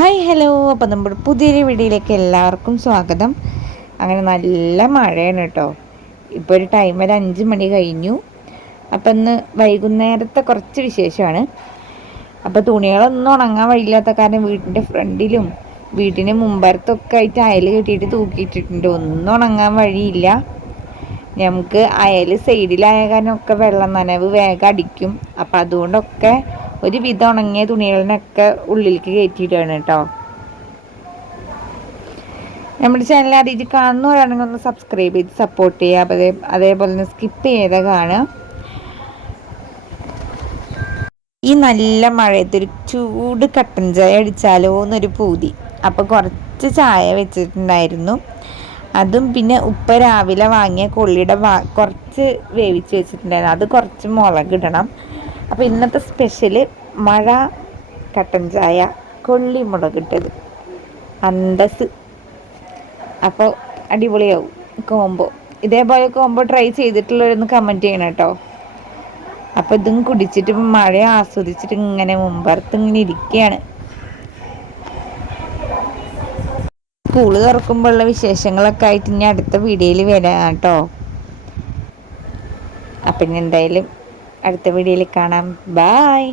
Hi hello, അപ്പോൾ നമ്മുടെ പുതിയൊരു വീഡിയോയിലേക്ക് എല്ലാവർക്കും സ്വാഗതം. അങ്ങനെ നല്ല മഴയാണ് കേട്ടോ. ഇപ്പോൾ ഒരു ടൈം ഒരു 5 മണി കഴിഞ്ഞു. അപ്പം ഇന്ന് വൈകുന്നേരത്തെ കുറച്ച് വിശേഷമാണ്. അപ്പോൾ തുണികളൊന്നും ഉണങ്ങാൻ വഴിയില്ലാത്ത കാരണം വീട്ടിൻ്റെ ഫ്രണ്ടിലും വീട്ടിന് മുമ്പരത്തൊക്കെ ആയിട്ട് അയൽ കെട്ടിയിട്ട് തൂക്കിയിട്ടിട്ടുണ്ട്. ഒന്നും ഉണങ്ങാൻ വഴിയില്ല. നമുക്ക് അയൽ സൈഡിലായ കാരണം ഒക്കെ വെള്ളം നനവ് വേഗം അടിക്കും. അപ്പം അതുകൊണ്ടൊക്കെ ഒരു വിധം ഉണങ്ങിയ തുണികളിനൊക്കെ ഉള്ളിലേക്ക് കയറ്റിയിട്ടാണ് കേട്ടോ. നമ്മുടെ ചാനൽ ആദ്യമായിട്ട് കാണുന്നവരാണെങ്കിൽ ഒന്ന് സബ്സ്ക്രൈബ് ചെയ്ത് സപ്പോർട്ട് ചെയ്യുക. അതേപോലെ തന്നെ സ്കിപ്പ് ചെയ്ത് കാണുക. ഈ നല്ല മഴയത്തൊരു ചൂട് കട്ടൻ ചായ അടിച്ചാലോ എന്നൊരു പൂതി. അപ്പോൾ കുറച്ച് ചായ വെച്ചിട്ടുണ്ടായിരുന്നു. അതും പിന്നെ ഉപ്പ രാവിലെ വാങ്ങിയ കൊള്ളിയുടെ കുറച്ച് വേവിച്ച് വെച്ചിട്ടുണ്ടായിരുന്നു. അത് കുറച്ച് മുളകിടണം. അപ്പോൾ ഇന്നത്തെ സ്പെഷ്യല് മഴ കട്ടൻ ചായ കൊള്ളി മുളകിട്ടത് അന്തസ്. അപ്പോൾ അടിപൊളിയാവും കോംബോ. ഇതേപോലെ കോംബോ ട്രൈ ചെയ്തിട്ടുള്ളവരൊന്ന് കമൻറ്റ് ചെയ്യണം കേട്ടോ. അപ്പോൾ ഇതും കുടിച്ചിട്ട് മഴ ആസ്വദിച്ചിട്ട് ഇങ്ങനെ മുമ്പർത്ത് ഇങ്ങനെ ഇരിക്കുകയാണ്. സ്കൂള് തുറക്കുമ്പോഴുള്ള വിശേഷങ്ങളൊക്കെ ആയിട്ട് ഇനി അടുത്ത വീഡിയോയിൽ വരാം കേട്ടോ. അപ്പം ഇനി എന്തായാലും അടുത്ത വീഡിയോയിൽ കാണാം. ബായ്.